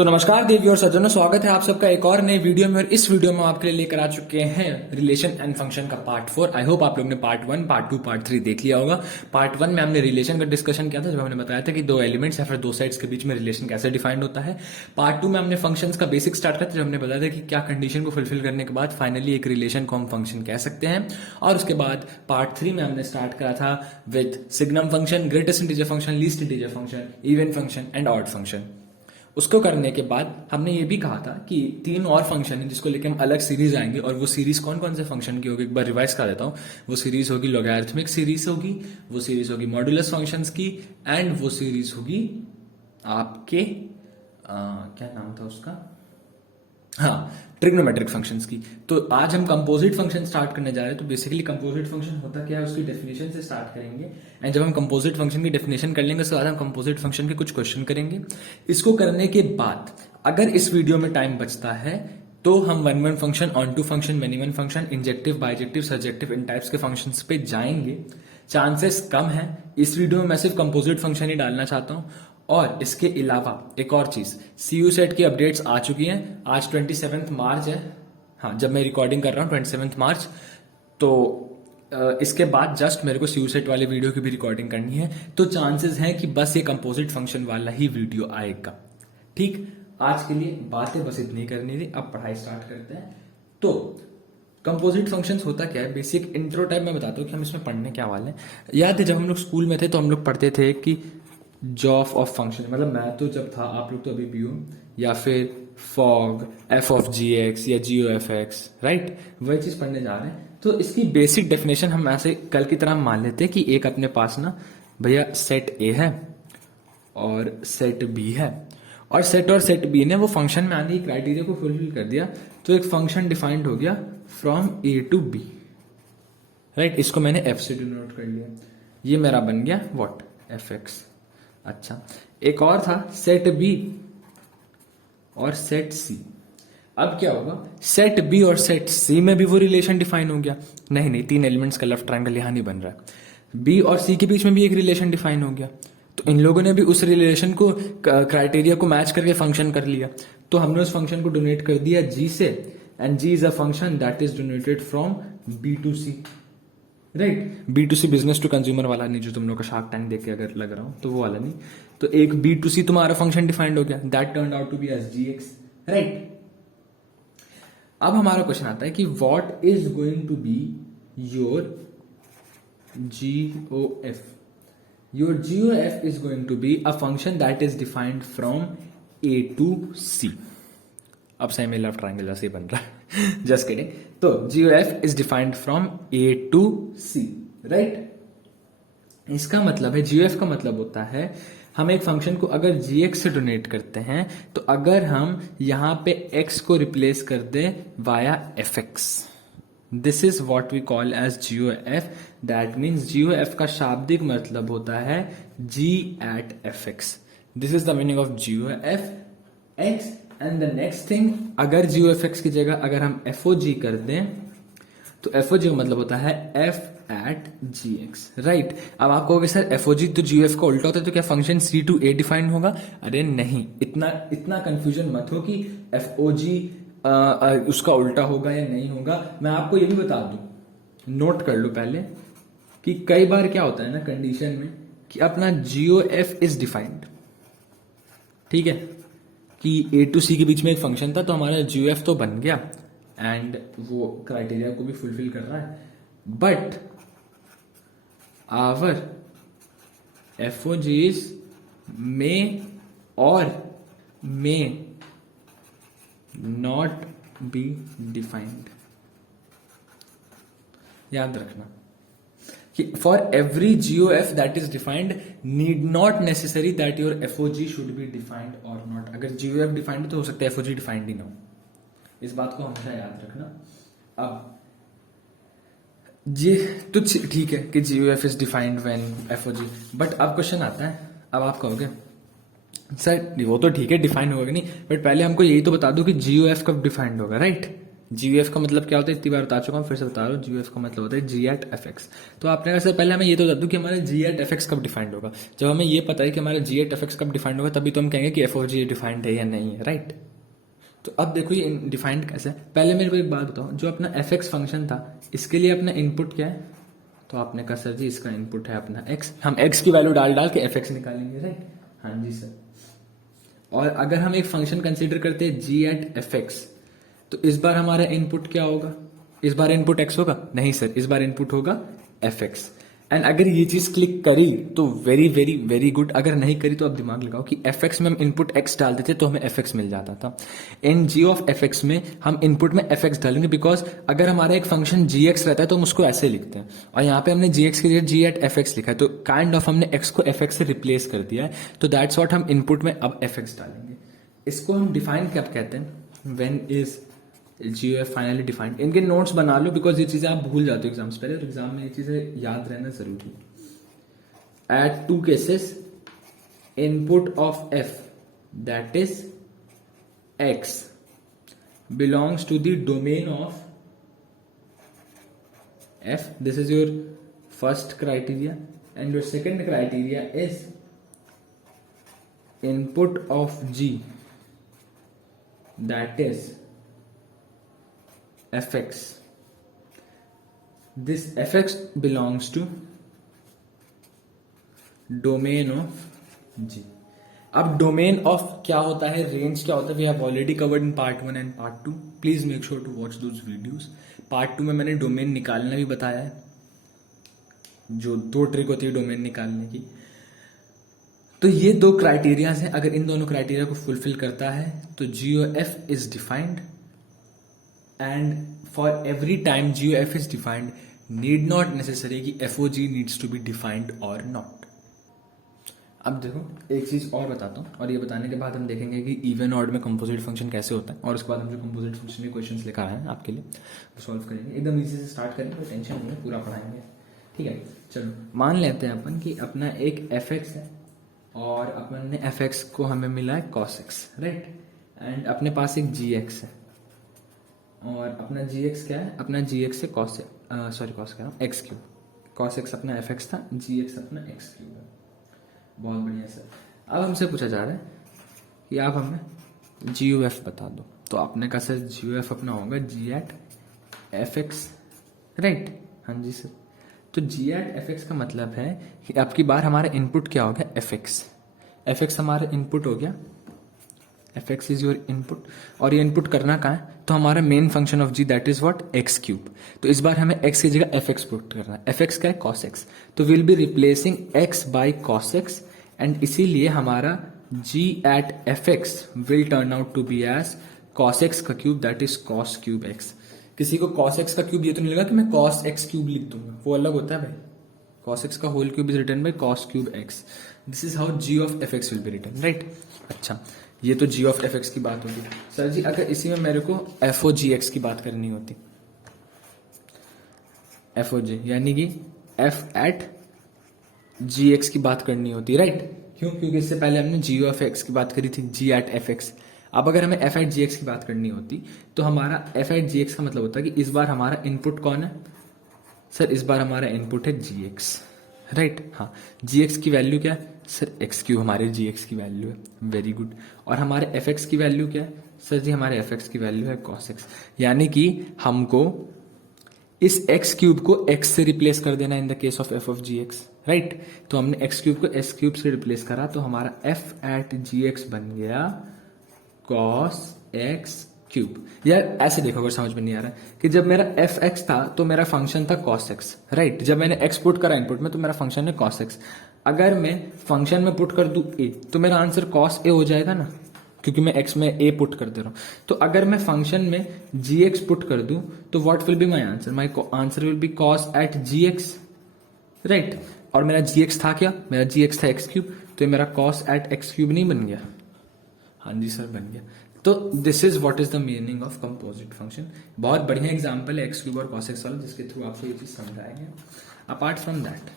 तो नमस्कार देवी और सज्जनों, स्वागत है आप सबका एक और नए वीडियो में। और इस वीडियो में हम आपके लिए लेकर आ चुके हैं रिलेशन एंड फंक्शन का पार्ट 4। आई होप आप लोग ने पार्ट 1, पार्ट 2, पार्ट 3 देख लिया होगा। पार्ट 1 में हमने रिलेशन का डिस्कशन किया था, जब हमने बताया था कि दो एलिमेंट्स या फिर दो सेट्स के बीच में रिलेशन कैसे डिफाइंड होता है। पार्ट 2 में हमने फंक्शंस का बेसिक स्टार्ट किया था, जब हमने बताया था कि क्या कंडीशन को फुलफिल करने के बाद फाइनली एक रिलेशन को हम फंक्शन कह सकते हैं। और उसके बाद पार्ट 3 में हमने स्टार्ट करा था with signum function, greatest integer function, least integer function, even function and odd function. उसको करने के बाद हमने ये भी कहा था कि तीन और फंक्शन है जिसको लेके हम अलग सीरीज आएंगे, और वो सीरीज कौन कौन से फंक्शन की होगी एक बार रिवाइज कर देता हूँ। वो सीरीज होगी लॉगरिथमिक सीरीज होगी, वो सीरीज होगी मॉड्यूलस फंक्शंस की, एंड वो सीरीज होगी आपके क्या नाम था उसका, हाँ, ट्रिग्नोमेट्रिक फंक्शंस की। तो आज हम कंपोजिट फंक्शन स्टार्ट करने जा रहे हैं। तो बेसिकली कंपोजिट फंक्शन होता क्या है उसकी डेफिनेशन से स्टार्ट करेंगे, एंड जब हम कंपोजिट फंक्शन की डेफिनेशन कर लेंगे उसके बाद हम कंपोजिट फंक्शन के कुछ क्वेश्चन करेंगे। इसको करने के बाद अगर इस वीडियो में टाइम बचता है तो हम one one function, onto function, many one function, injective, bijective, surjective, इन टाइप्स के फंक्शंस पे जाएंगे। चांसेस कम है, इस वीडियो में मैं सिर्फ कंपोजिट फंक्शन ही डालना चाहता हूं। और इसके अलावा एक और चीज, सीयू सेट की अपडेट्स आ चुकी हैं। आज 27 मार्च है, हाँ, जब मैं रिकॉर्डिंग कर रहा हूँ 27 मार्च। तो इसके बाद जस्ट मेरे को सीयू सेट वाले वीडियो की भी रिकॉर्डिंग करनी है। तो चांसेस हैं कि बस ये कंपोजिट फंक्शन वाला ही वीडियो आएगा। ठीक, आज के लिए बातें बस इतनी करनी थी, अब पढ़ाई स्टार्ट करते हैं। तो कंपोजिट फंक्शंस होता क्या है, बेसिक इंट्रो टाइप में बताता हूँ कि हम इसमें पढ़ने क्या वाले हैं। याद है जब हम लोग स्कूल में थे तो हम लोग पढ़ते थे कि जॉफ ऑफ फंक्शन, मतलब मैं तो जब था, आप लोग तो अभी भी हो, या फिर fog, f of g x या g o f x, right, वही चीज पढ़ने जा रहे हैं। तो इसकी बेसिक डेफिनेशन हम ऐसे कल की तरह मान लेते हैं कि एक अपने पास ना भैया सेट ए है और सेट बी है, और सेट बी ने वो फंक्शन में आने की क्राइटेरिया को फुलफिल कर दिया, तो एक फंक्शन डिफाइंड हो गया from A to B, right. इसको मैंने एफ से डिनोट कर लिया, ये मेरा बन गया व्हाट, एफ एक्स। अच्छा, एक और था सेट बी और सेट सी। अब क्या होगा, सेट बी और सेट सी में भी वो रिलेशन डिफाइन हो गया। नहीं, तीन एलिमेंट्स का लेफ्ट ट्रायंगल यहां नहीं बन रहा है। बी और सी के बीच में भी एक रिलेशन डिफाइन हो गया, तो इन लोगों ने भी उस रिलेशन को, क्राइटेरिया को मैच करके फंक्शन कर लिया। तो हमने उस फंक्शन को डोनेट कर दिया जी से, and g is a function that is donated from B to C, right. B to C business to consumer वाला नहीं, जो तुम लोग का शार्क टैंक देख के अगर लग रहा हो तो वो वाला नहीं। तो एक बी टू सी तुम्हारा फंक्शन डिफाइंड हो गया, that turn out to be as g x, right. अब हमारा क्वेश्चन आता है कि what is going to be your g o f. Your g o f is going to be a function that is defined from A to c. अब semi left triangle ऐसे ही बन रहा है, जस्ट किडिंग। तो GOF is defined from A to C, right. इसका मतलब है, GOF का मतलब होता है हम एक फंक्शन को अगर gx से डोनेट करते हैं, तो अगर हम यहां पे x को रिप्लेस कर दें via fx, this is what we call as GOF। That means GOF का शाब्दिक मतलब होता है g at fx। This is the meaning of GOF x। And the next thing, अगर जी ओ एफ एक्स की जगह अगर हम एफ ओ जी कर दें, तो एफ ओ जी का मतलब होता है f at g x, right. अब आप कहोगे सर एफ ओ जी तो जी ओ एफ का उल्टा होता है, तो क्या function c to a defined होगा? अरे नहीं, इतना कंफ्यूजन मत हो कि एफ ओ जी उसका उल्टा होगा या नहीं होगा। मैं आपको ये भी बता दूं, नोट कर लो पहले, कि कई बार क्या होता है ना कंडीशन में कि अपना जी ओ एफ इज डिफाइंड, ठीक है, कि ए टू सी के बीच में एक फंक्शन था, तो हमारा GOF तो बन गया एंड वो क्राइटेरिया को भी फुलफिल कर रहा है, बट आवर FOGs मे और मे नॉट बी डिफाइंड। याद रखना कि for every GOF that is defined, need not necessary that your FOG should be defined और नॉट। अगर GOF डिफाइंड तो हो सकता है FOG डिफाइंड ही ना हो, इस बात को हमेशा याद रखना। अब ये तो ठीक है कि GOF is defined when FOG, but अब क्वेश्चन आता है, अब आप कहोगे सर वो तो ठीक है डिफाइंड होगा नहीं, बट पहले हमको यही तो बता दो कि GOF कब डिफाइंड होगा, राइट। GUF का मतलब क्या होता है इतनी बार बता चुका हूँ, फिर से बता रहा हूँ। GUF का मतलब होता है G at fx। तो आपने कहा सर पहले हमें ये तो बता दूं कि हमारा G at fx कब डिफाइंड होगा। जब हमें ये पता है कि हमारा G at fx कब डिफाइंड होगा तभी तो हम कहेंगे कि f of g डिफाइंड है या नहीं है, राइट। तो अब देखो ये डिफाइंड कैसे है। पहले मेरे को एक बात बताओ, जो अपना fx फंक्शन था इसके लिए अपना इनपुट क्या है। तो आपने कहा सर जी इसका इनपुट है अपना x, हम x की वैल्यू डाल डाल के fx निकालेंगे, राइट। हाँ जी सर। और अगर हम एक फंक्शन कंसीडर करते हैं G at fx, तो इस बार हमारा इनपुट क्या होगा। इस बार इनपुट x होगा, नहीं सर, इस बार इनपुट होगा fx। एंड अगर ये चीज क्लिक करी तो वेरी वेरी वेरी गुड, अगर नहीं करी तो आप दिमाग लगाओ कि fx में हम इनपुट x डाल देते तो हमें fx मिल जाता था। इन g ऑफ fx में हम इनपुट में fx डालेंगे, बिकॉज अगर हमारा एक फंक्शन gx रहता है तो हम उसको ऐसे लिखते हैं, और यहाँ पे हमने gx की जगह g at fx लिखा है, तो काइंड ऑफ हमने x को fx से रिप्लेस कर दिया है। तो दैट्स व्हाट हम इनपुट में अब fx डालेंगे। इसको हम डिफाइन कब कहते हैं, when is GUF finally defined. इनके नोट्स बना लो बिकॉज ये चीजें आप भूल जाते हो एग्जाम्स पहले, तो एग्जाम में ये चीजें याद रहना जरूरी है। At two cases input of f that is x belongs to the domain of f, this is your first criteria, and your second criteria is input of g that is fx, this fx belongs to domain of g। अब domain of क्या होता है, range क्या होता है, we have already covered in part 1 and part 2। Please make sure to watch those videos. Part 2 में मैंने domain निकालना भी बताया है, जो 2 ट्रिक होती है डोमेन निकालने की। तो ये 2 क्राइटेरिया हैं, अगर इन दोनों क्राइटेरिया को फुलफिल करता है तो GUF is defined, and for every time GUF is defined need not necessary कि FOG needs to be defined और नॉट। अब देखो एक चीज और बताता हूँ, और ये बताने के बाद हम देखेंगे कि इवन ऑड में कंपोजिट फंक्शन कैसे होता है, और उसके बाद हम जो कंपोजिट फंक्शन के क्वेश्चंस लेकर आए हैं आपके लिए वो सॉल्व करेंगे। एकदम इजी से स्टार्ट करेंगे, कोई टेंशन नहीं है, पूरा पढ़ाएंगे, ठीक है। चलो मान लेते हैं अपन कि अपना एक fx है और अपन ने fx को हमें मिला है cos x, राइट। एंड अपने पास एक gx है और अपना gx क्या है, अपना gx है cos cos क्या नाम x क्यूब। cos x अपना fx था, gx अपना x क्यूब है। बहुत बढ़िया सर। अब हमसे पूछा जा रहा है कि आप हमें GUF बता दो, तो आपने कहा सर GUF अपना होगा G at fx, राइट। हाँ जी सर। तो G at fx का मतलब है कि अब की बार हमारा इनपुट क्या हो गया, fx हमारा इनपुट हो गया, fx इज योर इनपुट, और ये इनपुट करना कहाँ है, तो हमारा main function of g that is what, x cube. तो इस बार हमें x की जगह fx पुट करना है। fx क्या है, cos x, तो will be replacing x by cos x, and इसीलिए हमारा g at fx will turn out to be as cos x का cube that is cos cube x। किसी को cos x का क्यूब ये तो नहीं लगा कि मैं cos x क्यूब लिख दूंगा, वो अलग होता है भाई। cos x का whole cube is written by cos cube x, this is how g of fx will be written, right. अच्छा, ये तो g ऑफ fx की बात होगी। सर जी अगर इसी में मेरे को FOGX की बात करनी होती, FOG यानी कि f at gx की बात करनी होती, राइट। क्यों, क्योंकि इससे पहले हमने g ऑफ x की बात करी थी, g at fx। अब अगर हमें f at gx की बात करनी होती तो हमारा f at gx का मतलब होता है कि इस बार हमारा इनपुट कौन है, सर इस बार हमारा इनपुट है gx, राइट। हाँ, gx की वैल्यू क्या है, सर x क्यूब हमारे gx की वैल्यू है, वेरी गुड। और हमारे fx की वैल्यू क्या है, सर जी हमारे fx की वैल्यू है cos x, यानी कि हमको इस x क्यूब को x से रिप्लेस कर देना in the case of f of gx, right. तो हमने x क्यूब को s क्यूब से रिप्लेस करा, तो हमारा f at gx बन गया cos x क्यूब। यार ऐसे देखो अगर समझ में नहीं आ रहा कि जब मेरा fx था तो मेरा फंक्शन था cos x, राइट। जब मैंने x पुट करा इनपुट में तो मेरा फंक्शन है cos x। अगर मैं फंक्शन में पुट कर दूं a तो मेरा आंसर cos a हो जाएगा ना, क्योंकि मैं x में a पुट कर दे रहा हूं। तो अगर मैं फंक्शन में gx पुट कर दूं तो what will be my answer, my answer will B cos at gx, right. और मेरा gx था क्या, मेरा gx था x क्यूब, तो ये मेरा cos at x क्यूब नहीं बन गया, हाँ जी सर बन गया। तो this is what is the meaning of composite function. बहुत बढ़िया एग्जांपल है x क्यूब और cos x वाला, जिसके थ्रू आपको ये चीज समझाएंगे। अपार्ट फ्रॉम दैट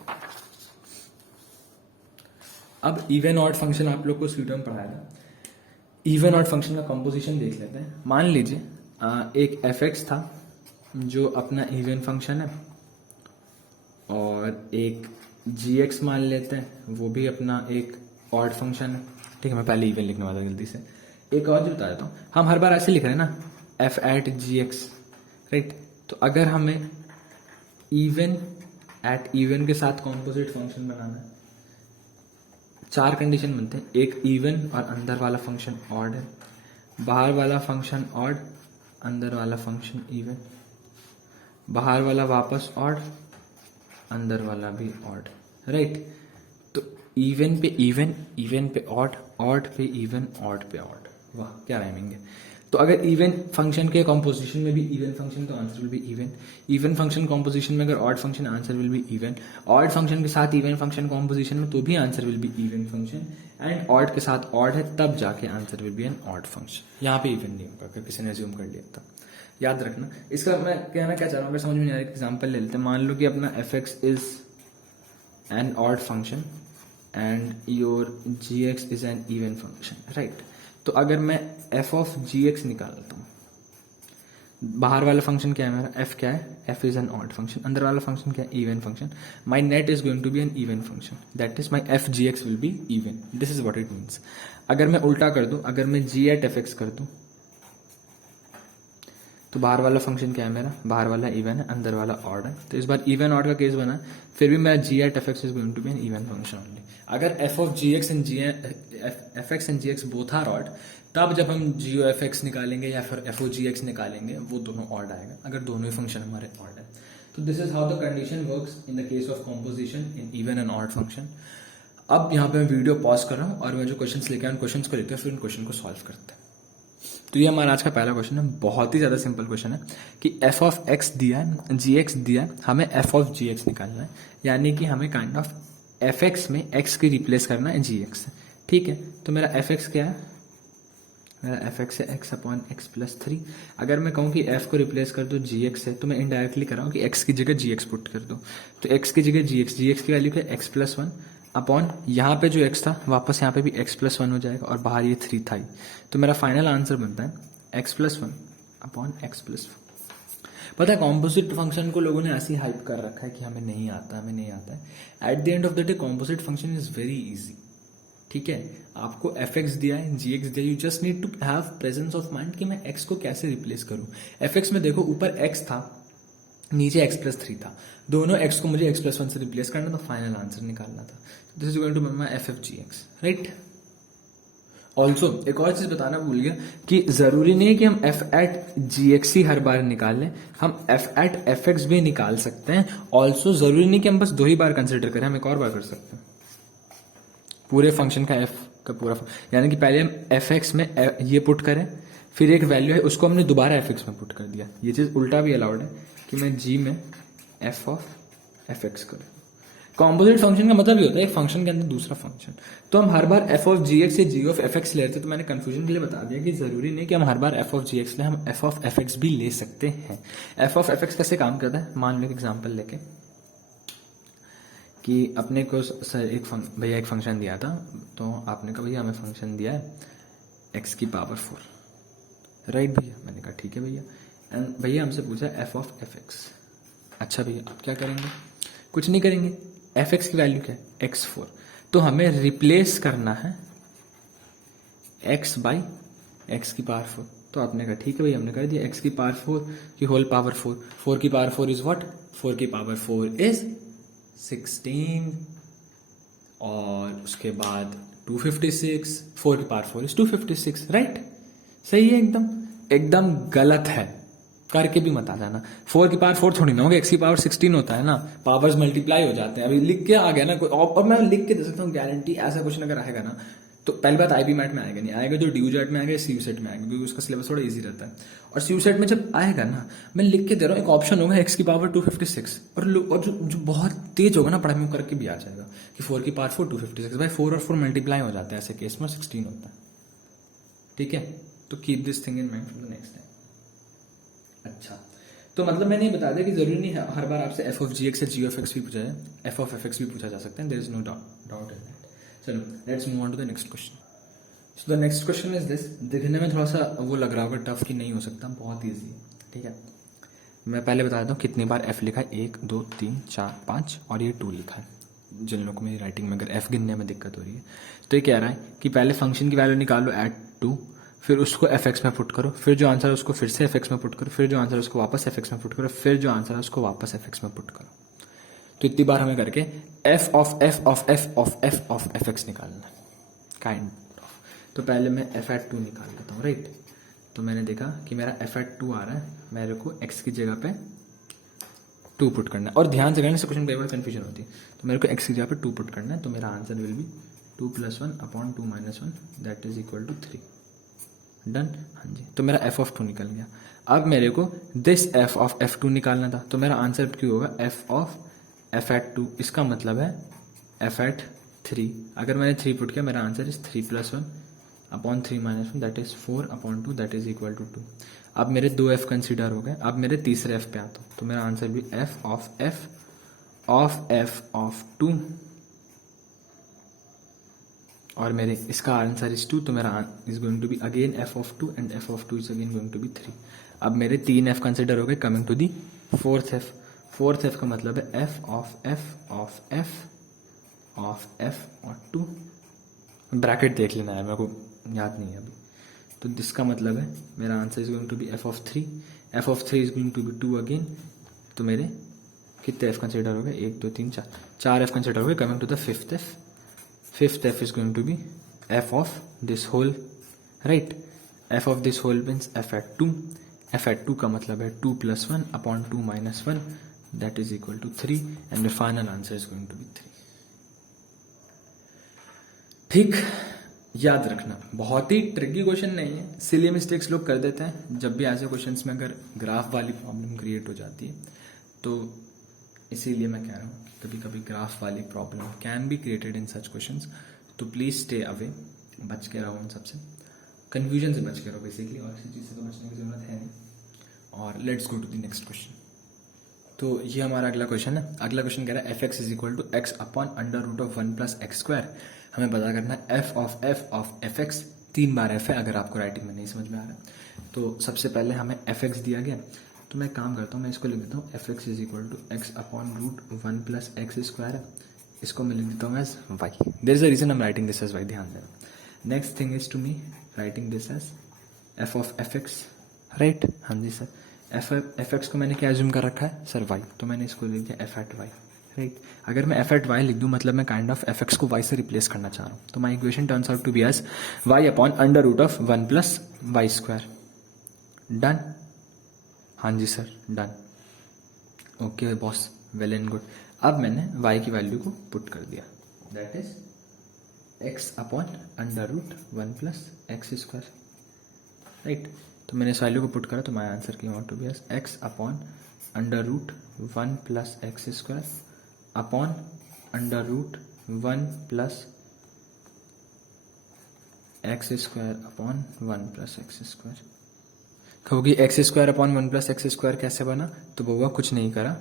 अब इवन ऑड फंक्शन आप लोग को इस वीडियो में पढ़ाया था। इवन ऑड फंक्शन का कंपोजिशन देख लेते हैं। मान लीजिए एक एफ एक्स था जो अपना इवन फंक्शन है, और एक जी एक्स मान लेते हैं वो भी अपना एक ऑड फंक्शन है। ठीक है, मैं पहले इवन लिखने वाला जल्दी से। एक और जो बता देता हूँ, हम हर बार ऐसे लिख रहे हैं ना, f at g x, right. तो अगर हमें इवन एट इवन के साथ कॉम्पोजिट फंक्शन बनाना है, 4 कंडीशन बनते हैं। एक इवन और अंदर वाला फंक्शन ऑड है, बाहर वाला फंक्शन ऑड, अंदर वाला फंक्शन इवन, बाहर वाला वापस ऑड, अंदर वाला भी ऑड, राइट। तो इवन पे इवन, इवन पे ऑड, ऑड पे इवन, ऑड पे ऑड। वाह क्या राइमिंग है। तो अगर इवन फंक्शन के कॉम्पोजिशन में भी इवन फंक्शन, तो answer will be even. Even function composition में अगर odd function, answer will be even. Odd function के साथ इवन फंक्शन कॉम्पोजिशन में, तो भी answer will be even function. And odd के साथ ऑड है, तब जाके answer will be an odd function. यहाँ पे इवन नहीं होगा अगर किसी ने एज्यूम कर लिया था, याद रखना। इसका मैं कहना क्या चाह रहा हूँ, अगर समझ में नहीं आ रहा, एग्जाम्पल ले लेते हैं। मान लो कि अपना f x is an odd function and your g x is an even function, right. तो अगर मैं एफ ऑफ जी एक्स निकालता हूँ, बाहर वाला फंक्शन क्या है मेरा, एफ क्या है, f is an odd function, अंदर वाला फंक्शन क्या है, even function. My net is going to be an even function, that is my f g x will be even. This is what it means. अगर मैं उल्टा कर दूं, अगर मैं जी एट एफ एक्स कर दूं, तो बाहर वाला फंक्शन क्या है मेरा, बाहर वाला इवन है, अंदर वाला ऑड है। तो इस बार इवन ऑड का केस बना, फिर भी मेरा g at f x is going to be an even function only. अगर f of g x and f x and g x both are odd, तब जब हम जी ओ एफ एक्स निकालेंगे या फिर एफ ओ जी एक्स निकालेंगे, वो दोनों ऑड आएगा, अगर दोनों ही फंक्शन हमारे ऑड है। तो this is how the condition works in the case of composition in even and odd function. अब यहाँ पे मैं वीडियो पॉज कर रहा हूँ और मैं जो क्वेश्चन लेके आया उन क्वेश्चन को लेते हैं, फिर उन क्वेश्चन को सॉल्व करते हैं। तो ये हमारा आज का पहला क्वेश्चन है, बहुत ही ज्यादा सिंपल क्वेश्चन है कि एफ ऑफ एक्स दिया है, जी एक्स दिया है, हमें एफ ऑफ जी एक्स निकालना है। यानी कि हमें काइंड ऑफ एफ एक्स में एक्स की रिप्लेस करना है जी एक्स से। ठीक है, तो मेरा एफ एक्स क्या है, मेरा एफ एक्स है एक्स अपॉन एक्स प्लस 3। अगर मैं कहूँ कि एफ को रिप्लेस कर दो जी एक्स से, तो मैं इनडायरेक्टली कर रहा हूँ कि एक्स की जगह जी एक्स पुट कर दो। तो एक्स की जगह जी एक्स की वैल्यू क्या है, एक्स प्लस 1 अपॉन यहाँ पे जो एक्स था वापस यहाँ पे भी एक्स प्लस 1 हो जाएगा, और बाहर ये 3 था ही। तो मेरा फाइनल आंसर बनता है x plus 1 upon x plus 1। पता है कॉम्पोजिट फंक्शन को लोगों ने ऐसी हाइप कर रखा है कि हमें नहीं आता, हमें नहीं आता है। At the end of the day composite function is very easy. ठीक है, आपको एफ एक्स दिया है, जी एक्स दिया, you just need to have presence of mind कि मैं एक्स को कैसे रिप्लेस करूं। एफ एक्स में देखो ऊपर एक्स था, नीचे एक्स प्लस 3 था, दोनों एक्स को मुझे एक्स प्लस 1 से रिप्लेस करना था, फाइनल आंसर निकालना था। This is going to be my f f g x, right. Also एक और चीज बताना भूल गया कि जरूरी नहीं है कि हम एफ एट जी एक्स ही हर बार निकाल लें, हम एफ एट एफ एक्स भी निकाल सकते हैं। ऑल्सो जरूरी नहीं कि हम बस 2 ही बार कंसिडर करें, हम एक और बार कर सकते हैं पूरे फंक्शन का एफ का पूरा, यानी कि पहले हम एफ एक्स में ये पुट करें, फिर एक वैल्यू है उसको हमने दोबारा एफ एक्स में पुट कर दिया। ये चीज उल्टा भी अलाउड है कि मैं जी में एफ ऑफ एफ एक्स करूँ। कॉम्पोजिट फंक्शन का मतलब ये होता है एक फंक्शन के अंदर दूसरा फंक्शन। तो हम हर बार एफ ऑफ जी एक्स या जी ऑफ एफ एक्स ले रहे थे, तो मैंने कंफ्यूजन के लिए बता दिया कि जरूरी नहीं कि हम हर बार एफ ऑफ जी एक्स ले, हम एफ ऑफ एफ एक्स भी ले सकते हैं। एफ ऑफ एफ एक्स कैसे काम करता है, मान लो एक एग्जाम्पल लेके कि अपने को सर एक भैया एक फंक्शन दिया था, तो आपने कहा भैया हमें फंक्शन दिया है एक्स की पावर 4, राइट भैया। मैंने कहा ठीक है भैया, एंड भैया हमसे पूछा एफ ऑफ एफ एक्स। अच्छा भैया आप क्या करेंगे, कुछ नहीं करेंगे, एफ एक्स की वैल्यू क्या है x4, तो हमें रिप्लेस करना है x बाई एक्स की पावर 4। तो आपने कहा ठीक है भैया, हमने कर दिया x की पावर 4 की होल पावर 4, 4 की पावर 4 इज व्हाट, 4 की पावर 4 इज 16, और उसके बाद 256, 4 की पावर 4 इज 256, राइट। सही है, एकदम एकदम गलत है, करके भी मत आ जाना। 4 की पावर 4 थोड़ी ना होगा, x की पावर 16 होता है ना, पावर्स मल्टीप्लाई हो जाते हैं। अभी लिख के आ गया ना कोई, और मैं लिख के दे सकता हूँ गारंटी, ऐसा क्वेश्चन अगर आएगा ना, तो पहली बात आईबी मैट में आएगा नहीं, आएगा जो ड्यू जेट में आएगा, सीयू सेट में आएगा, क्योंकि उसका सिलेबस थोड़ा इजी रहता है। और सीयू सेट में जब आएगा ना, मैं लिख के दे रहा हूँ, एक ऑप्शन होगा x की पावर 256, और जो बहुत तेज होगा ना पढ़ाई में, करके भी आ जाएगा कि 4 की पावर 4 256 भाई, 4 और 4 मल्टीप्लाई हो जाते हैं ऐसे केस में, 16 होता है। ठीक है, तो keep this thing in mind for the next time. अच्छा, तो मतलब मैंने ये बता दिया कि जरूरी नहीं है हर बार आपसे एफ ऑफ जी एक्स या जी ऑफ एक्स भी पूछा जाए, एफ ऑफ एफ एक्स भी पूछा जा सकता है, there is no doubt in that. चलो let's move on to the next question. So the next question is this. दिखने में थोड़ा सा वो लग रहा होगा टफ कि नहीं हो सकता, बहुत ईजी है, ठीक है। मैं पहले बता देता हूँ कितनी बार एफ लिखा है, 1 2 3 4 5 और ये 2 लिखा है। जिन लोगों को मेरी राइटिंग में अगर एफ गिनने में दिक्कत हो रही है तो ये कह रहा है कि पहले फंक्शन की वैल्यू निकालो एट 2, फिर उसको एफ एक्स में पुट करो, फिर जो आंसर है उसको फिर से एफ एक्स में पुट करो, फिर जो आंसर है उसको वापस एफ एक्स में पुट करो, फिर जो आंसर है उसको वापस एफ एक्स में पुट करो। तो इतनी बार हमें करके F of f of f of f of f x निकालना है, काइंड ऑफ। तो पहले मैं एफ एट 2 निकाल लेता हूँ, राइट। तो मैंने देखा कि मेरा एफ एट 2 आ रहा है, मेरे को एक्स की जगह पे 2 पुट करना है। और ध्यान से करने से क्वेश्चन कई बार कन्फ्यूजन होती है। तो मेरे को एक्स की जगह पे 2 पुट करना है, तो मेरा answer will be 2 + 1 upon 2 - 1 that is equal to 3। Done, हाँ जी। तो मेरा एफ ऑफ 2 निकल गया। अब मेरे को दिस एफ ऑफ एफ 2 निकालना था, तो मेरा आंसर क्यों होगा एफ ऑफ एफ एट 2। इसका मतलब है एफ एट 3। अगर मैंने 3 पुट किया, मेरा answer is 3 + 1 upon 3 - 1 that is 4 upon 2 that is equal to 2। अब मेरे 2 एफ कंसिडर हो गए। अब मेरे तीसरे एफ पे आता हूँ, तो मेरा आंसर भी एफ ऑफ एफ ऑफ 2 और मेरे इसका आंसर इज 2। तो मेरा is going to be again f of 2 and f of 2 is again going to be 3। अब मेरे 3 एफ कंसिडर हो गए। Coming to the fourth f. Fourth f का मतलब है f of f of f of f और 2। Bracket देख लेना है, मेरे को याद नहीं है अभी। तो जिसका मतलब है मेरा answer is going to be f of 3। F of 3 is going to be 2 again. तो मेरे कितने एफ कंसिडर हो गए, 1 2 3 4, 4 एफ कंसिडर हो गए। Coming to the fifth f. Fifth f is going to be f of this whole, right. F of this whole means f at 2। F at 2 का मतलब है 2 + 1 upon 2 - 1 that is equal to 3 and the final answer is going to be 3। ठीक, याद रखना बहुत ही tricky question नहीं है। Silly mistakes लोग कर देते हैं जब भी ऐसे क्वेश्चंस में अगर ग्राफ वाली प्रॉब्लम क्रिएट हो जाती है, तो इसीलिए मैं कह रहा हूँ कि कभी कभी ग्राफ वाली problem can be created in such questions. तो प्लीज स्टे अवे, बच के रहो उन सबसे, कन्फ्यूजन से बच के रहो बेसिकली, और किसी चीज़ से तो बचने की जरूरत है नहीं। और let's go to the next question. तो ये हमारा अगला क्वेश्चन है। अगला क्वेश्चन कह रहा है f x is equal to x upon under root of 1 + x²। हमें पता करना है एफ ऑफ एफ एक्स। 3 बार एफ है, अगर आपको राइटिंग में नहीं समझ में आ रहा। तो सबसे पहले हमें एफ एक्स दिया गया, तो मैं काम करता हूँ, मैं इसको लिख देता हूँ f x is equal to x upon root 1 + x²। इसको मैं लिख देता हूँ as y. There is a reason I am writing this as y, ध्यान देना। Next thing is to me writing this as f of f x, right. हाँ जी sir, F x को मैंने क्या एज्यूम कर रखा है सर वाई, तो मैंने इसको लिख दिया एफ एट वाई, राइट। अगर मैं एफ एट वाई लिख दूं मतलब मैं काइंड ऑफ एफ एक्स को वाई से रिप्लेस करना चाह रहा हूं। तो my equation turns out to be as y upon under root of 1 + y²। Done, हाँ जी sir, done. Okay boss, well and good. अब मैंने वाई की वैल्यू को पुट कर दिया, that is x upon under root 1 + x², right. तो मैंने इस वैल्यू को पुट करा, तो माई आंसर की out to be as x upon under root 1 + x² upon under root 1 + x² upon 1 + x²। कहोगी x² अपॉन 1 + x² कैसे बना? तो बउआ कुछ नहीं करा,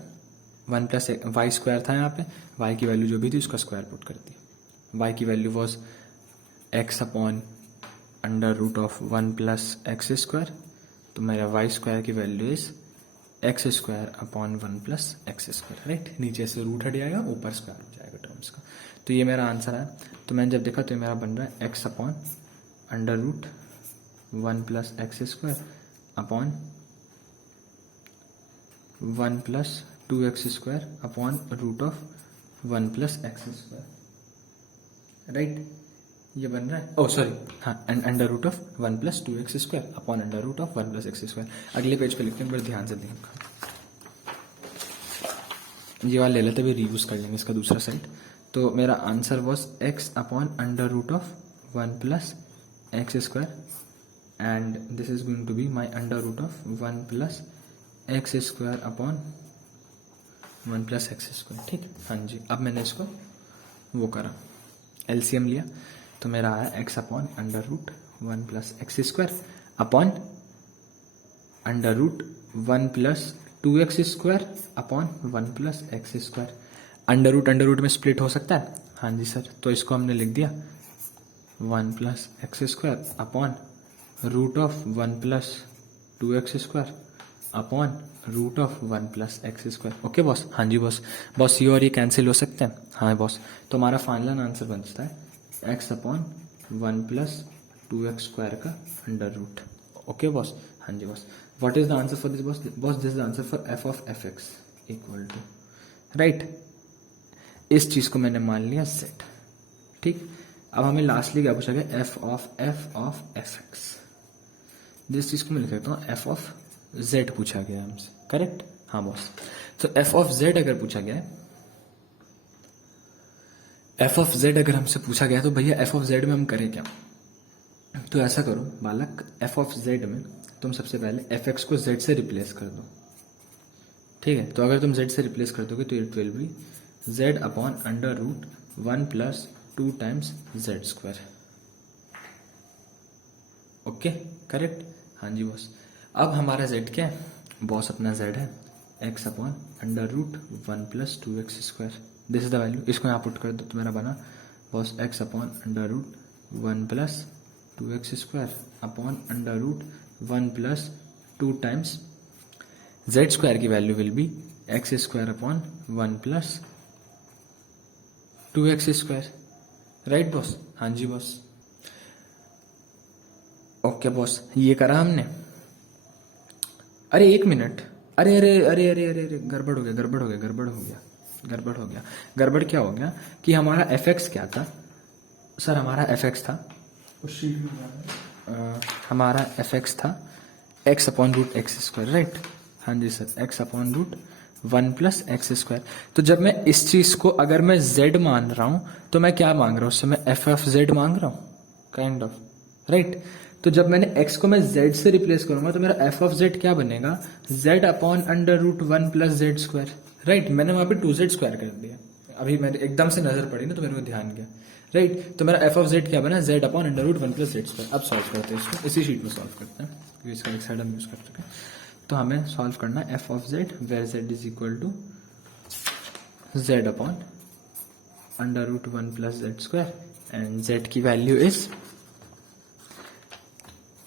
1 + y² था यहाँ पे, y की वैल्यू जो भी थी उसका स्क्वायर पुट कर दी। y की value was x upon under root of 1 + x²। तो मेरा y² की value is x² upon 1 + x², right. नीचे से रूट हट जाएगा, ऊपर स्क्वायर हो जाएगा टर्म्स का। तो ये मेरा आंसर है। तो मैंने जब देखा तो ये मेरा बन रहा है x upon under root 1 + x² upon 1 + 2x² upon root of 1 + x², right. ये बन रहा है, ओह सॉरी, हाँ, and under root of 1 + 2x² upon under root of 1 + x²। अगले पेज पे लिखते हैं, बड़े ध्यान से देखो। ये वाला ले लेते भी रीयूज कर लेंगे इसका दूसरा साइड। तो मेरा answer was x upon under root of 1 + x² and this is going to be my under root of 1 + x² upon 1 + x², ठीक। हाँ जी, अब मैंने इसको वो करा, एलसीएम लिया, तो मेरा आया x upon under root 1 + x² upon under root 1 + 2x² upon 1 + x²। Under root में स्प्लिट हो सकता है, हाँ जी सर। तो इसको हमने लिख दिया one plus x square upon root of one plus two x square upon root of one plus x square. Okay boss, हाँ जी बॉस। बॉस ये और ये कैंसिल हो सकते हैं, हाँ बॉस। तो हमारा फाइनल आंसर बनता है x upon one plus two x square का अंडर रूट। ओके बॉस, हाँ जी boss. What is the answer for this boss? Boss this is the answer for f of f x equal to, right, इस चीज को मैंने मान लिया set. ठीक, अब हमें लास्टली क्या पूछा गया? F of f x. जिस चीज को मैं लिख सकता हूँ एफ ऑफ जेड पूछा गया है हमसे, करेक्ट? हाँ बॉस। तो एफ ऑफ जेड अगर पूछा गया है, एफ ऑफ जेड अगर हमसे पूछा गया है, तो भैया एफ ऑफ जेड में हम करें क्या? तो ऐसा करो बालक, एफ ऑफ जेड में तुम सबसे पहले एफ एक्स को जेड से रिप्लेस कर दो। ठीक है, तो अगर तुम जेड से रिप्लेस कर दोगे तो it will be z upon under root one plus two times z square. Okay, correct? हाँ जी बॉस। अब हमारा जेड क्या है बॉस? अपना जेड है x upon under root one plus two x square. This is the value. इसको यहाँ पुट कर दो तो मेरा बना boss x upon under root one plus two x square upon under root one plus two times z square की value will be x square upon one plus two x square. Right boss? हाँ जी boss. Okay boss, ये करा हमने। अरे एक minute, अरे अरे अरे अरे अरे अरे गड़बड़ हो गया, गड़बड़ हो गया, गड़बड़ हो गया, गड़बड़ हो गया। गड़बड़ क्या हो गया कि हमारा एफ एक्स क्या था सर? हमारा एफ एक्स था उस शीट में हमारा एफ एक्स था x upon root x square, right? हाँ जी sir, x upon root one plus x square. तो जब मैं इस चीज को अगर मैं जेड मान रहा हूं तो मैं क्या मांग रहा हूं उससे? मैं एफ ऑफ जेड मांग रहा हूं, काइंड ऑफ, राइट? तो जब मैंने x को मैं z से रिप्लेस करूंगा तो मेरा f ऑफ z क्या बनेगा? z upon under root one plus z square, right? मैंने वहां पे टू जेड स्क्वायर कर दिया, अभी मेरे एकदम से नजर पड़ी ना तो मेरे को ध्यान गया, राइट? तो मेरा f ऑफ z क्या बना? z upon under root one plus z square. अब सॉल्व करते हैं इसको, इसी शीट में सॉल्व करते हैं क्योंकि इसका एक साइड हम यूज कर चुके हैं। तो हमें सॉल्व करना है f of z where z is equal to z upon under root one plus z square and z की value is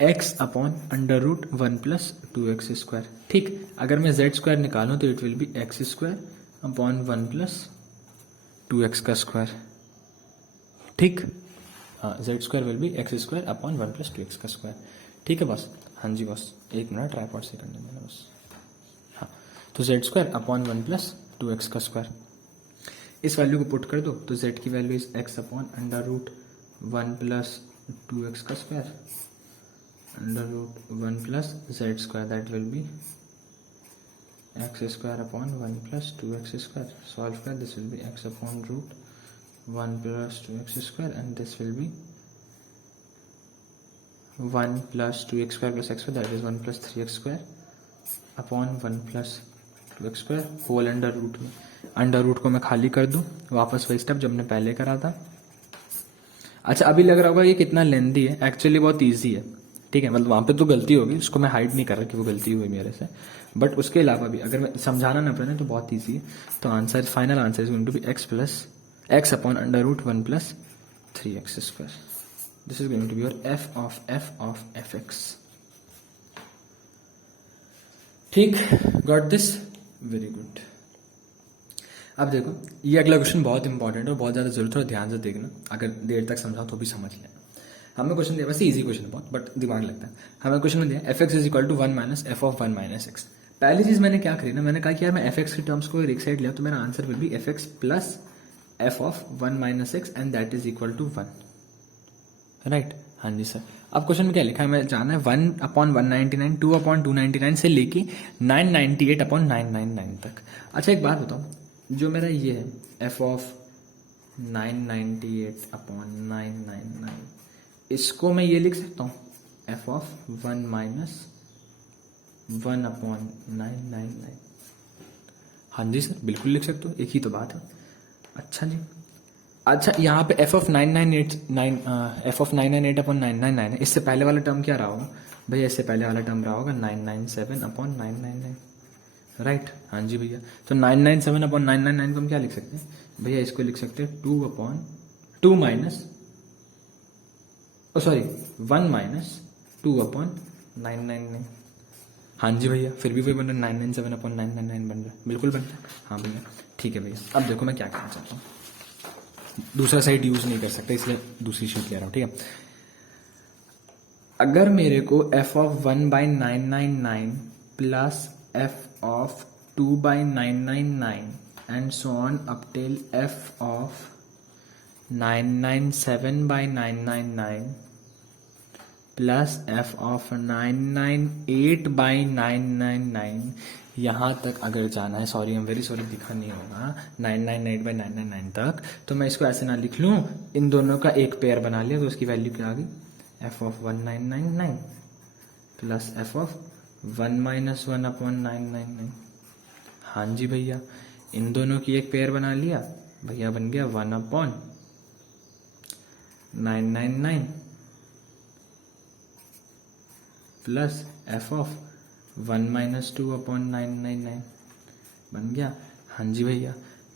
x upon under root one plus two x square. ठीक, अगर मैं z स्क्वायर निकालूं तो it will be x square upon one plus two x का square. ठीक, हाँ, z square will be x square upon one plus two x का square. ठीक है बॉस? हाँ जी बॉस, एक मिनट ट्राइपॉड से करने देना बस। हाँ, तो z square upon one plus two x का स्क्वायर, इस वैल्यू को पुट कर दो तो z की value is x upon under root one plus two x का square under root 1 plus z square, that will be x square upon 1 plus 2x square. Solve for this will be x upon root 1 plus 2x square and this will be 1 plus 2x square plus x square, that is 1 plus 3x square upon 1 plus 2x square whole under root में। Under root को मैं खाली कर दूं, वापस वही step जो हमने पहले करा था। अच्छा, अभी लग रहा होगा ये कितना लेंदी है, एक्चुअली बहुत ईजी है। ठीक है, मतलब वहां पे तो गलती होगी, उसको मैं हाइड नहीं कर रहा कि वो गलती हुई मेरे से, बट उसके अलावा भी अगर मैं समझाना ना पड़े तो बहुत ईजी है। तो answer, final answer is going to be x plus x upon under root one plus three x square. This is going to be your f of f x. ठीक, गॉट दिस? Very good. अब देखो, ये अगला question बहुत important है और बहुत ज्यादा जरूरत है, ध्यान से देखना, अगर देर तक समझाओ तो भी समझ लेना। हमें क्वेश्चन दिया, वैसे इजी क्वेश्चन बहुत, बट दिमाग लगता है। हमें क्वेश्चन में दिया f x is equal to one minus f of one minus x. पहली चीज मैंने क्या करी ना, मैंने कहा कि यार मैं एफ एक्स की टर्म्स को एक साइड लिया तो मेरा answer will be f x plus f of one minus x and that is equal to one, right? हाँ जी सर। अब क्वेश्चन में क्या लिखा है, मैं जाना है one upon one ninety nine, two upon two ninety nine से लेके 998 अपॉन 999 तक। अच्छा एक बात बताओ, जो मेरा ये है एफ ऑफ 998 अपॉन 999, इसको मैं ये लिख सकता हूँ F of one minus one upon 999। हाँ जी सर, बिल्कुल लिख सकते हो, एक ही तो बात है। अच्छा जी, अच्छा यहाँ पे एफ ऑफ 998 अपॉन 999 है, इससे पहले वाला टर्म क्या रहा होगा भैया? इससे पहले वाला टर्म रहा होगा 997 अपॉन 999, राइट? हाँ जी भैया। तो 997 अपॉन 999 को हम क्या लिख सकते हैं भैया? इसको लिख सकते हैं 2 upon 2 minus sorry 1 minus 2 upon 999। हाँ जी भैया, फिर भी वही बन रहा है, 997 अपॉन 999 बन रहा है, बिल्कुल बन रहा है। हाँ भैया ठीक है भैया। अब देखो मैं क्या करना चाहता हूँ, दूसरा साइड यूज नहीं कर सकता इसलिए दूसरी शीट ले रहा हूँ, ठीक है। अगर मेरे को f of 1/999 plus f of 2/999 and so on up till f of 997/999 plus f of 998/999 यहाँ तक अगर जाना है, sorry I am very sorry दिखा नहीं होगा, 998/999 तक, तो मैं इसको ऐसे ना लिख लूँ, इन दोनों का एक पेयर बना लिया तो उसकी वैल्यू क्या आ गई, f of 1999 plus f of 1 minus 1 upon 999। हाँ जी भैया, इन दोनों की एक पेयर बना लिया भैया, बन गया 1 upon 999 plus f of 1 minus 2 upon 999 बन गया। हाँ जी भैया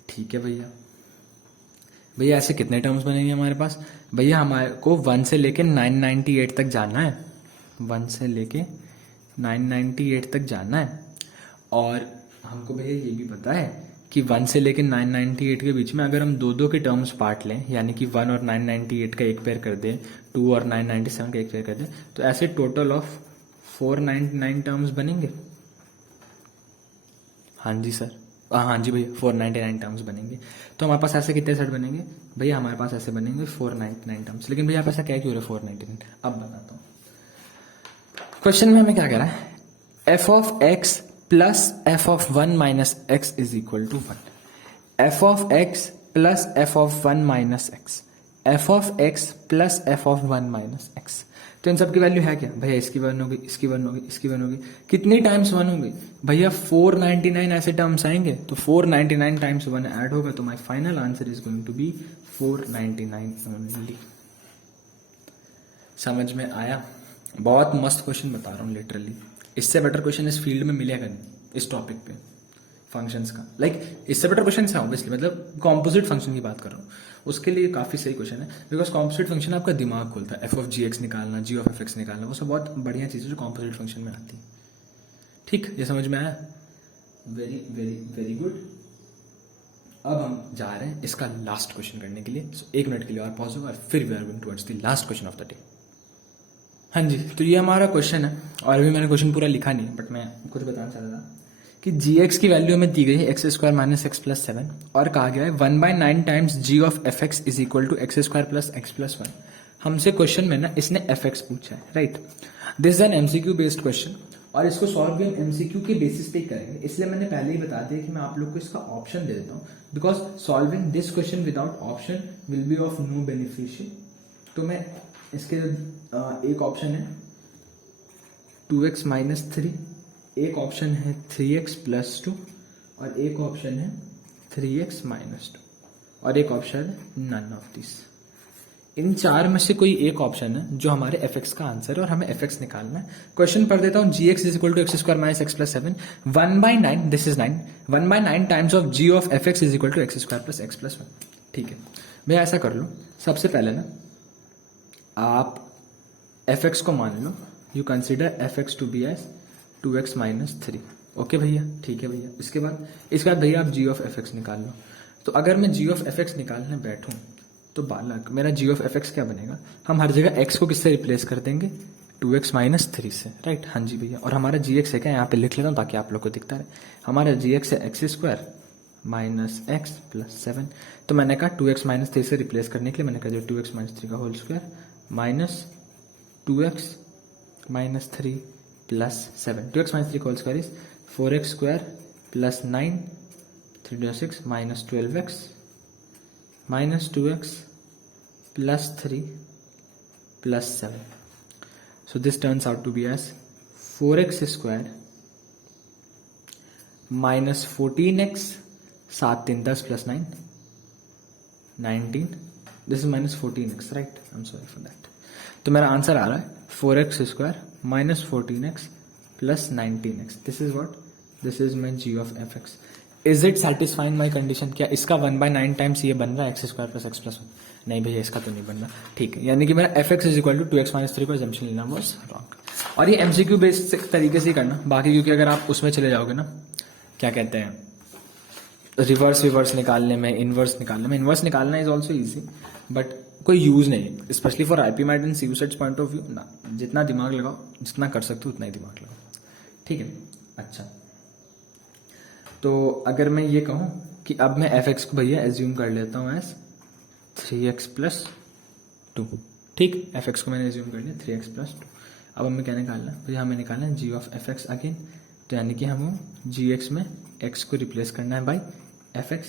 ठीक है भैया। भैया ऐसे कितने टर्म्स बनेंगे हमारे पास, भैया हमारे को 1 से लेके 998 तक जाना है, 1 से लेके 998 तक जाना है, और हमको भैया ये भी पता है कि 1 से लेके 998 के बीच में अगर हम दो दो के टर्म्स पार्ट लें, यानी कि 1 और 998 का एक पेयर कर दें, 2 और 997 का एक पेयर कर दें, तो ऐसे टोटल ऑफ 499 टर्म्स बनेंगे। हाँ जी सर, हाँ जी भैया 499 टर्म्स बनेंगे। तो हमारे पास ऐसे कितने सेट बनेंगे भैया, हमारे पास ऐसे बनेंगे 499 टर्म्स। लेकिन भैया आप ऐसा क्या क्यों रहे 499, अब बताता हूँ। क्वेश्चन में हमें क्या कह रहा है, f of x plus f of 1 minus x is equal to 1, f of x plus f of 1 minus x, f of x plus f of 1 minus x. तो इन सब की वैल्यू है क्या भैया, इसकी 1 होगी, इसकी 1 होगी, इसकी 1 होगी, कितनी टाइम्स 1 होगी भैया 499 ऐसे टर्म्स आएंगे, तो 499 टाइम्स 1 ऐड होगा, तो my final answer is going to be 499 only. समझ में आया? बहुत मस्त क्वेश्चन बता रहा हूँ लिटरली, इससे बेटर क्वेश्चन इस फील्ड में मिलेगा नहीं इस टॉपिक पे फंक्शंस का। इससे बेटर क्वेश्चन है ऑब्वियसली, मतलब कॉम्पोजिट फंक्शन की बात कर रहा हूँ, उसके लिए काफी सही क्वेश्चन है, बिकॉज कॉम्पोजिट फंक्शन आपका दिमाग खोलता है, f ऑफ जी एक्स निकालना, g ऑफ एफ एक्स निकालना, वो सब बहुत बढ़िया चीज़ है जो कॉम्पोजिट फंक्शन में आती है। ठीक, ये समझ में आया? Very very very good. अब हम जा रहे हैं इसका लास्ट क्वेश्चन करने के लिए, एक मिनट के लिए और पॉज होगा, फिर we are going towards the last question of the day. हाँ जी, तो ये हमारा क्वेश्चन है, और अभी मैंने क्वेश्चन पूरा लिखा नहीं है, बट मैं कुछ बताना चाह रहा था कि जी एक्स की वैल्यू हमें दी गई है x square minus x plus 7, और कहा गया है 1/9 times g of f x is equal to x square plus x plus 1। हमसे क्वेश्चन में ना इसने एफ एक्स पूछा है, right. This is an MCQ based question, और इसको सॉल्व भी हम एमसीक्यू के बेसिस पे करेंगे, इसलिए मैंने पहले ही बता दिया कि मैं आप लोग को इसका ऑप्शन दे देता हूँ, because solving this question without option will be of know beneficial. तो मैं इसके एक ऑप्शन है 2x माइनस 3, एक ऑप्शन है 3x प्लस 2, और एक ऑप्शन है 3x माइनस 2, और एक ऑप्शन है नन ऑफ दिस। इन चार में से कोई एक ऑप्शन है जो हमारे एफ एक्स का आंसर है, और हमें एफ एक्स निकालना है। क्वेश्चन पढ़ देता हूँ, g x is equal to x square minus x plus 7, 1/9, this is 9, 1/9 times of g of f x is equal to x square plus x plus 1। ठीक है भैया, ऐसा कर लो, सबसे पहले ना आप एफ एक्स को मान लो, you consider F X to be as 2x minus 3। Okay भैया, ठीक है भैया। इसके बाद भैया आप जी ऑफ एफ एक्स निकाल लो। तो अगर मैं जी ऑफ एफ एक्स निकालने बैठूं तो बालक मेरा जी ऑफ एफ एक्स क्या बनेगा, हम हर जगह x को किससे रिप्लेस कर देंगे, 2x माइनस 3 से, राइट। हाँ जी भैया, और हमारा जी एक्स है क्या, यहाँ पे लिख लेता हूँ ताकि आप लोग को दिखता रहे, हमारा जी एक्स है x square minus x plus 7। तो मैंने कहा 2x माइनस 3 से रिप्लेस करने के लिए मैंने कहा जो 2x माइनस 3 का whole square minus 2x minus 3 plus 7, 2x minus 3 का whole square is 4x square plus 9, 3 6 minus 12x minus 2x plus 3 plus 7। So this turns out to be as 4x square minus 14x, 7 3 10 plus 9 19, this is minus 14x, right? I'm sorry for that. तो मेरा answer आ रहा है 4x square minus 14x plus 19x. This is what? This is my g of fx. Is it satisfying my condition? क्या इसका 1/9 times ये बन रहा है x² + x+1? नहीं भैया, इसका तो नहीं बन रहा। ठीक है, यानी कि मेरा fx = 2x - 3 को एजम्पशन लेना वाज रॉन्ग। और ये MCQ बेस्ड तरीके से ही करना बाकी, क्योंकि अगर आप उसमें चले जाओगे ना, क्या कहते हैं, रिवर्स निकालने में, इनवर्स निकालने में, इनवर्स निकालना इज ऑल्सो ईजी बट कोई यूज नहीं है, specially for IPMAT and CU sets point of view ना। जितना दिमाग लगाओ, जितना कर सकते हो उतना ही दिमाग लगाओ, ठीक है। अच्छा, तो अगर मैं ये कहूँ कि अब मैं fx को भैया एज्यूम कर लेता हूँ एज 3x + 2, ठीक, fx को मैंने एज्यूम कर लिया 3x + 2। अब हमें क्या निकालना है भैया? हमें निकालना है g of fx अगेन, तो यानी कि हमें gx में x को रिप्लेस करना है बाई fx।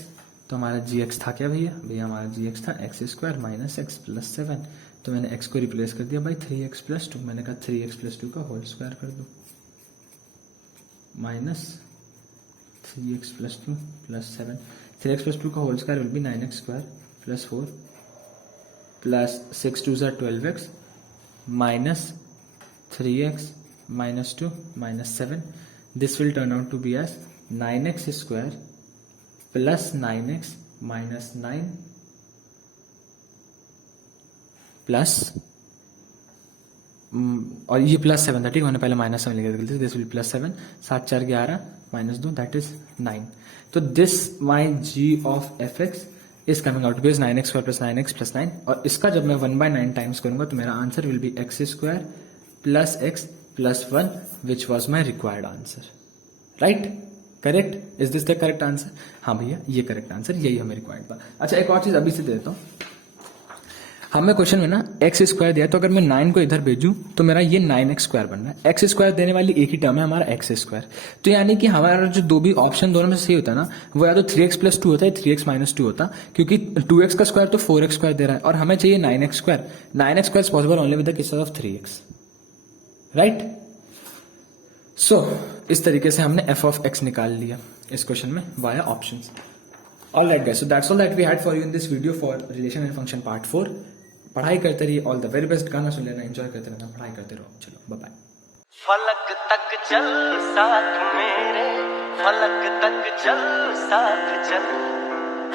तो हमारा gx था क्या भैया? भैया हमारा gx था x² - x + 7, तो मैंने x को रिप्लेस कर दिया बाई 3x + 2। मैंने कहा 3x + 2 का होल स्क्वायर कर दो, माइनस 3x + 2 + 7। 3x + 2 का whole square will be 9x² + 4 plus 6 2 = 12x minus 3x - 2 - 7। This will turn out to be as 9x² + 9x - 9 plus और ये +7 था, ठीक, मैंने पहले -7 लिखा था, दिस विल +7, 7 4 11 -2 दैट इज 9। तो this my g of fx is coming out because 9x² + 9x + 9, और इसका जब मैं 1/9 टाइम्स करूंगा तो मेरा answer will B x² + x + 1 which was my required answer, right? Correct? Is this the correct answer? हाँ भैया, ये करेक्ट आंसर, यही हमें रिक्वायर्ड था। अच्छा, एक और चीज अभी से देता हूँ, हमें क्वेश्चन में ना x² दिया, तो अगर मैं 9 को इधर भेजूं तो मेरा ये 9x² बन रहा है। x² देने वाली एक ही टर्म है हमारा x², तो यानी कि हमारा जो दो भी ऑप्शन दोनों में सही होता है ना, वो या तो 3x + 2 होता है, 3x - 2 होता, क्योंकि 2x का स्क्वायर तो 4x² दे रहा है और हमें चाहिए 9x²। 9x² is possible only with the cases of 3x, right? So इस तरीके से हमने f of x निकाल लिया इस क्वेश्चन में via options. All right guys, so that's all that we had for you in this video for relation and function part 4। पढ़ाई करते रहिए, ऑल द वेरी बेस्ट, गाना सुन लेना, एंजॉय करते रहना, पढ़ाई करते रहो, चलो बाय बाय। फलक तक चल साथ मेरे, फलक तक चल साथ चल,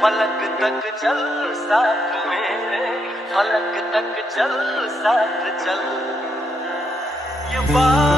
फलक तक चल साथ मेरे, फलक तक चल साथ चल, ये बात